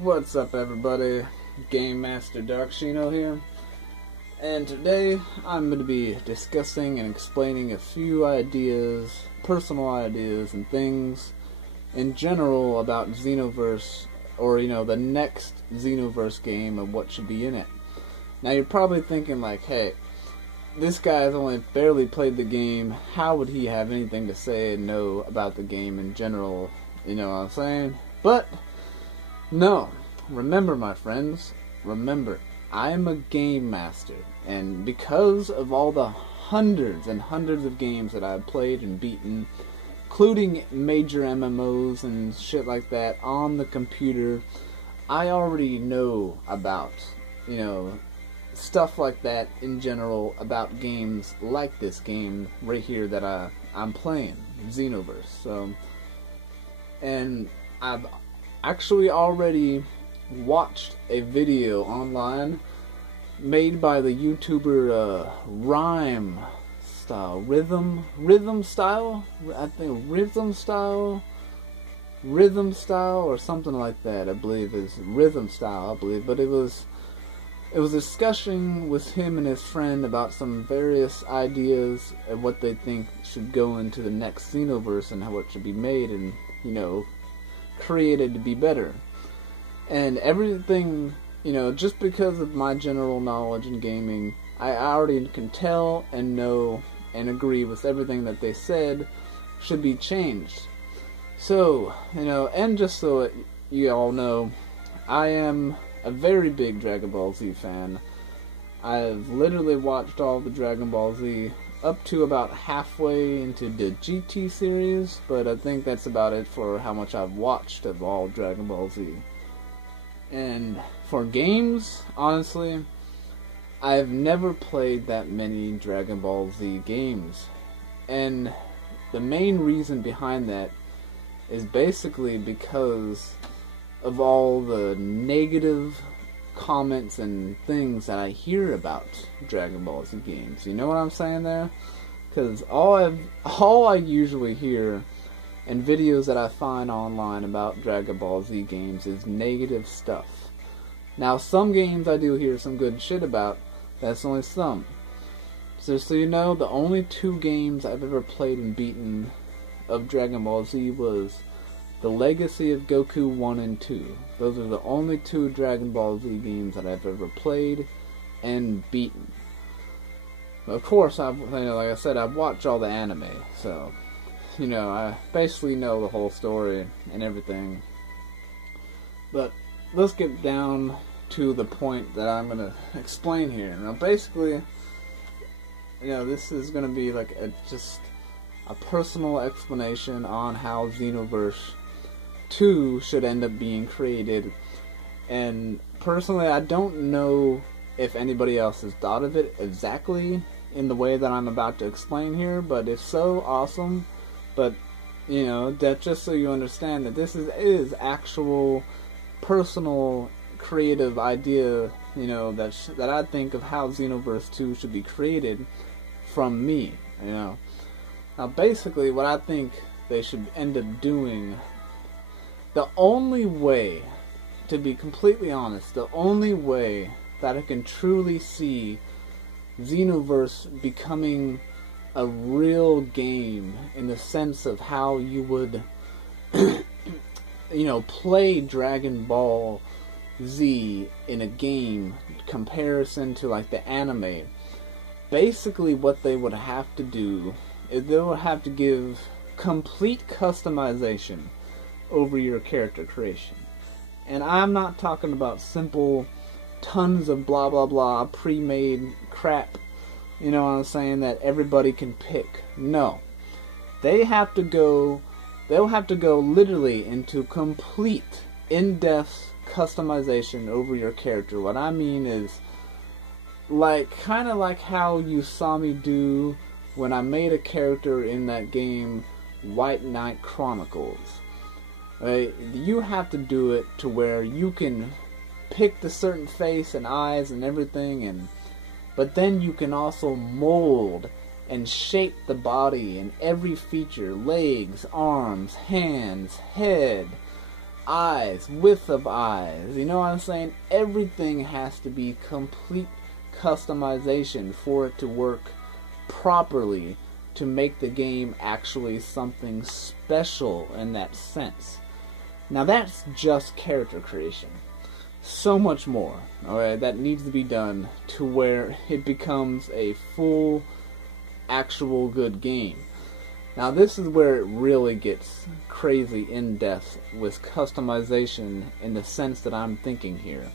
What's up, everybody? Game Master Dark Shino here, and today I'm going to be discussing and explaining a few ideas, personal ideas and things in general about Xenoverse, or the next Xenoverse game and what should be in it. Now you're probably thinking like, hey, this guy's only barely played the game, how would he have anything to say and know about the game in general, you know what I'm saying? But no, remember my friends, remember, I am a game master, and because of all the hundreds and hundreds of games that I've played and beaten, including major MMOs and shit like that on the computer, I already know about, stuff like that in general about games like this game right here that I'm playing, Xenoverse. So, and I've actually already watched a video online made by the YouTuber Rhythm Style or something like that. I believe is Rhythm Style, I believe, but it was a discussion with him and his friend about some various ideas of what they think should go into the next Xenoverse and how it should be made and, created to be better. And everything, just because of my general knowledge in gaming, I already can tell and know and agree with everything that they said should be changed. So, and just so you all know, I am a very big Dragon Ball Z fan. I've literally watched all the Dragon Ball Z up to about halfway into the GT series, but I think that's about it for how much I've watched of all Dragon Ball Z. And for games, honestly, I've never played that many Dragon Ball Z games. And the main reason behind that is basically because of all the negative comments and things that I hear about Dragon Ball Z games. You know what I'm saying there? Because all I usually hear in videos that I find online about Dragon Ball Z games is negative stuff. Now, some games I do hear some good shit about. That's only some. So you know, the only two games I've ever played and beaten of Dragon Ball Z was The Legacy of Goku 1 and 2. Those are the only two Dragon Ball Z games that I've ever played and beaten. Of course, like I said, I've watched all the anime, so, I basically know the whole story and everything. But let's get down to the point that I'm going to explain here. Now, basically, this is going to be like just a personal explanation on how Xenoverse 2 should end up being created, and personally I don't know if anybody else has thought of it exactly in the way that I'm about to explain here, but if so, awesome. But that just so you understand that this is actual personal creative idea, that I think of how Xenoverse 2 should be created from me. Now basically what I think they should end up doing, the only way, to be completely honest, the only way that I can truly see Xenoverse becoming a real game in the sense of how you would, play Dragon Ball Z in a game comparison to like the anime, basically what they would have to do is they would have to give complete customization over your character creation. And I'm not talking about simple tons of blah blah blah pre-made crap, you know what I'm saying, that everybody can pick. No. They'll have to go literally into complete in-depth customization over your character. What I mean is kind of like how you saw me do when I made a character in that game White Knight Chronicles. Right? You have to do it to where you can pick the certain face and eyes and everything, but then you can also mold and shape the body in every feature: legs, arms, hands, head, eyes, width of eyes, you know what I'm saying? Everything has to be complete customization for it to work properly, to make the game actually something special in that sense. Now that's just character creation. So much more, alright, that needs to be done to where it becomes a full, actual good game. Now this is where it really gets crazy in depth with customization in the sense that I'm thinking here.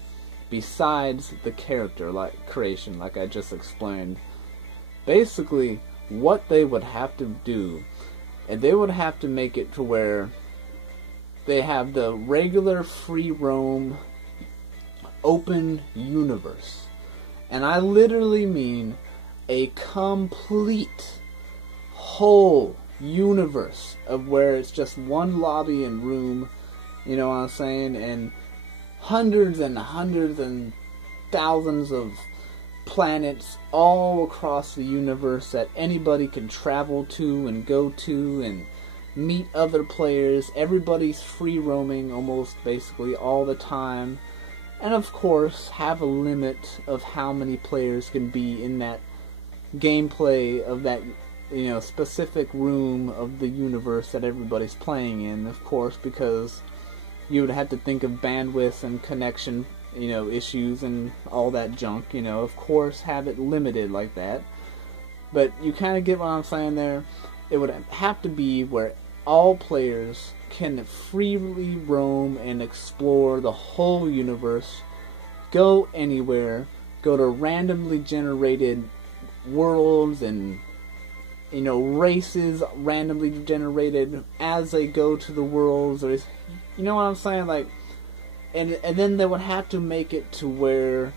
Besides the character creation, like I just explained, basically what they would have to do, and they would have to make it to where they have the regular free roam open universe. And I literally mean a complete whole universe of where it's just one lobby and room, you know what I'm saying, and hundreds and thousands of planets all across the universe that anybody can travel to and go to and meet other players. Everybody's free roaming almost basically all the time, and of course have a limit of how many players can be in that gameplay of that, you know, specific room of the universe that everybody's playing in, of course, because you would have to think of bandwidth and connection, you know, issues and all that junk, you know, of course have it limited like that. But you kind of get what I'm saying there. It would have to be where all players can freely roam and explore the whole universe, go anywhere, go to randomly generated worlds and, you know, races randomly generated as they go to the worlds, or, you know what I'm saying, like, and then they would have to make it to where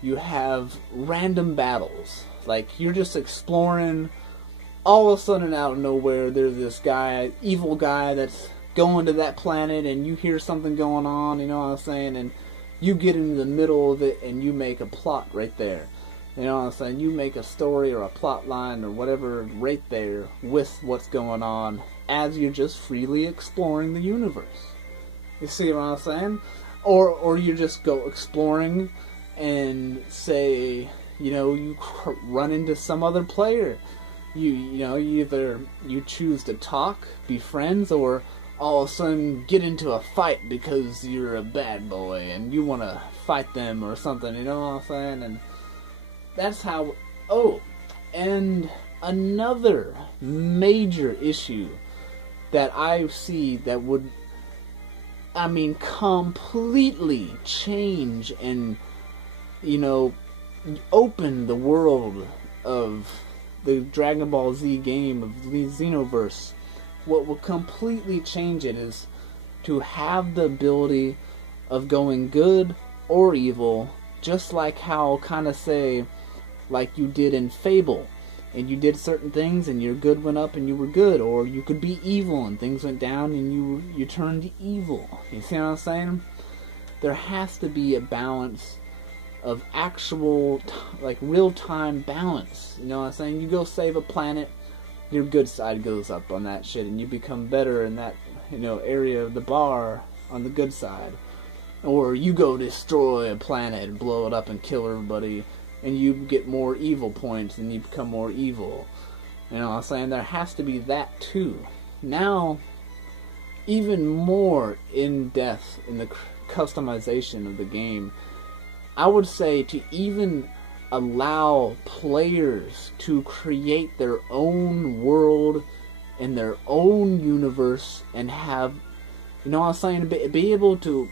you have random battles, like you're just exploring, all of a sudden out of nowhere there's this guy, evil guy that's going to that planet, and you hear something going on, you know what I'm saying, and you get into the middle of it and you make a plot right there. You know what I'm saying? You make a story or a plot line or whatever right there with what's going on as you're just freely exploring the universe. You see what I'm saying? Or you just go exploring and say, you know, you run into some other player. You know, either you choose to talk, be friends, or all of a sudden get into a fight because you're a bad boy and you want to fight them or something. You know what I'm saying? And that's how. Oh, and another major issue that I see that would, I mean, completely change and, you know, open the world of the Dragon Ball Z game of the Xenoverse. What will completely change it is to have the ability of going good or evil, just like how, kind of say, like you did in Fable, and you did certain things and your good went up and you were good, or you could be evil and things went down and you turned evil. You see what I'm saying? There has to be a balance of actual, like, real-time balance. You know what I'm saying? You go save a planet, your good side goes up on that shit, and you become better in that, you know, area of the bar on the good side. Or you go destroy a planet and blow it up and kill everybody, and you get more evil points and you become more evil. You know what I'm saying? There has to be that too. Now, even more in depth in the customization of the game, I would say to even allow players to create their own world in their own universe and have, you know what I'm saying, be able to,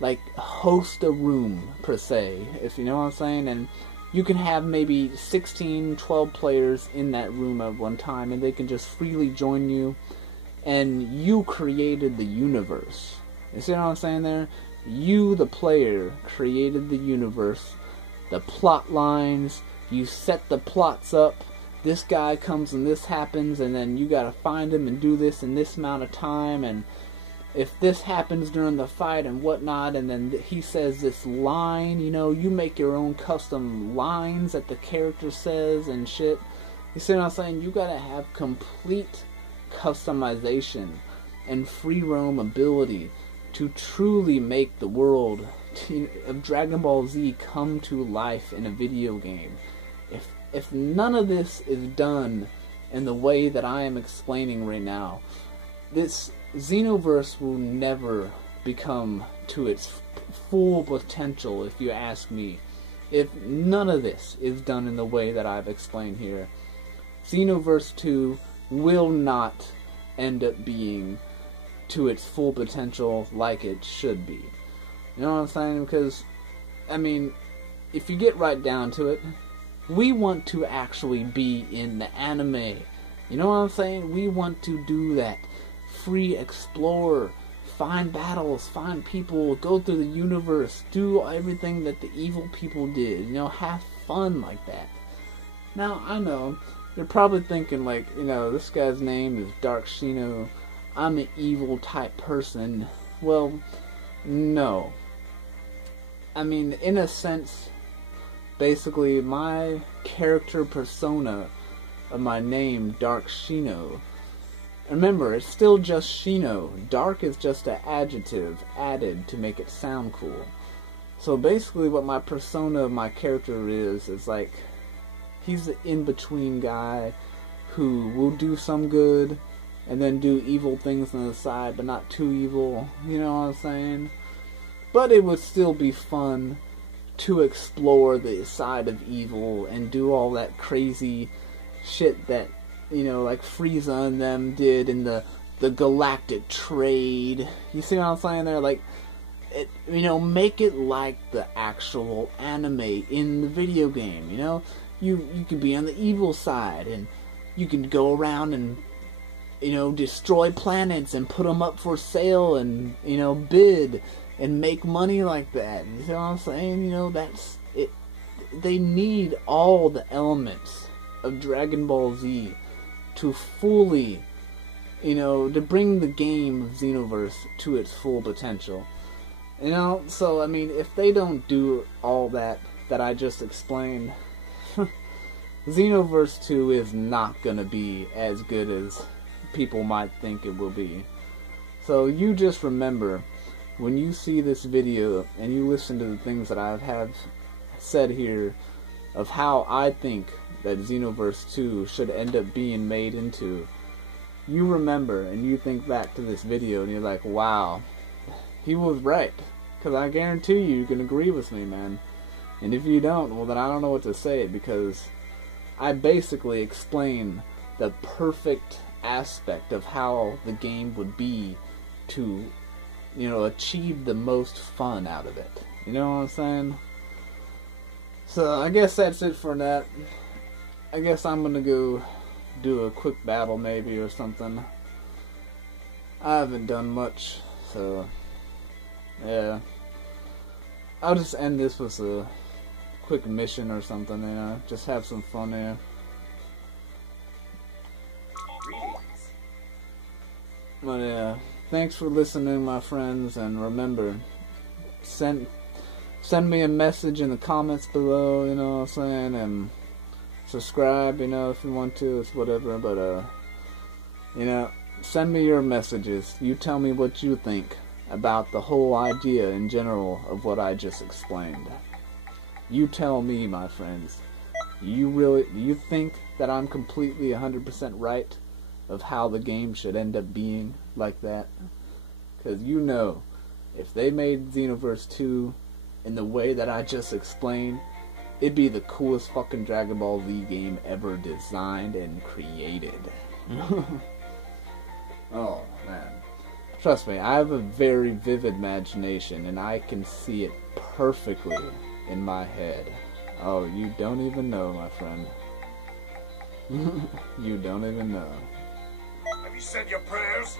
like, host a room per se, if you know what I'm saying, and you can have maybe 16, 12 players in that room at one time, and they can just freely join you, and you created the universe. You see what I'm saying there? You, the player, created the universe, the plot lines, you set the plots up, this guy comes and this happens, and then you gotta find him and do this in this amount of time, and if this happens during the fight and whatnot, and then he says this line, you know, you make your own custom lines that the character says and shit. You see what I'm saying? You gotta have complete customization and free roam ability to truly make the world of Dragon Ball Z come to life in a video game, if none of this is done in the way that I am explaining right now, this Xenoverse will never become to its full potential, if you ask me. If none of this is done in the way that I've explained here, Xenoverse 2 will not end up being to its full potential like it should be. You know what I'm saying? Because, I mean, if you get right down to it, we want to actually be in the anime. You know what I'm saying? We want to do that. Free explore, find battles, find people, go through the universe, do everything that the evil people did. You know, have fun like that. Now, I know, you're probably thinking like, you know, this guy's name is Dark Shino. I'm an evil type person. Well, no. I mean, in a sense, basically, my character persona of my name, Dark Shino. Remember, it's still just Shino. Dark is just an adjective added to make it sound cool. So basically what my persona of my character is like, he's the in-between guy who will do some good and then do evil things on the side, but not too evil. You know what I'm saying? But it would still be fun to explore the side of evil and do all that crazy shit that, you know, like Frieza and them did in the galactic trade. You see what I'm saying there? Like, it, you know, make it like the actual anime in the video game, you know? You can be on the evil side, and you can go around and, you know, destroy planets and put them up for sale and, you know, bid and make money like that. You see what I'm saying? You know, that's it. They need all the elements of Dragon Ball Z to fully, you know, to bring the game of Xenoverse to its full potential. You know, so, I mean, if they don't do all that I just explained, Xenoverse 2 is not gonna be as good as people might think it will be. So you just remember, when you see this video and you listen to the things that I have said here of how I think that Xenoverse 2 should end up being made into, you remember and you think back to this video and you're like, wow, he was right. Because I guarantee you can agree with me, man. And if you don't, well then I don't know what to say, because I basically explain the perfect aspect of how the game would be to, you know, achieve the most fun out of it. You know what I'm saying? So I guess that's it for that. I guess I'm gonna go do a quick battle maybe or something. I haven't done much, so yeah. I'll just end this with a quick mission or something, you know, just have some fun here. But yeah, thanks for listening, my friends, and remember, send me a message in the comments below, you know what I'm saying, and subscribe, you know, if you want to, it's whatever, but you know, send me your messages. You tell me what you think about the whole idea in general of what I just explained. You tell me, my friends. Do you think that I'm completely 100% right of how the game should end up being like that? Because you know, if they made Xenoverse 2 in the way that I just explained, it'd be the coolest fucking Dragon Ball Z game ever designed and created. Oh, man. Trust me, I have a very vivid imagination, and I can see it perfectly in my head. Oh, you don't even know, my friend. You don't even know. Have you said your prayers?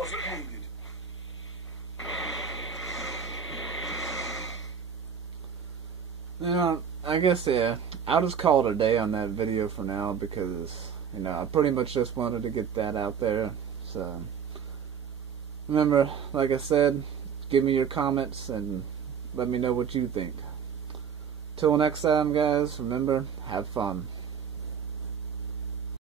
wasn't needed. You know, I guess, yeah, I'll just call it a day on that video for now because, you know, I pretty much just wanted to get that out there. So, remember, like I said, give me your comments and let me know what you think. Till next time, guys, remember, have fun.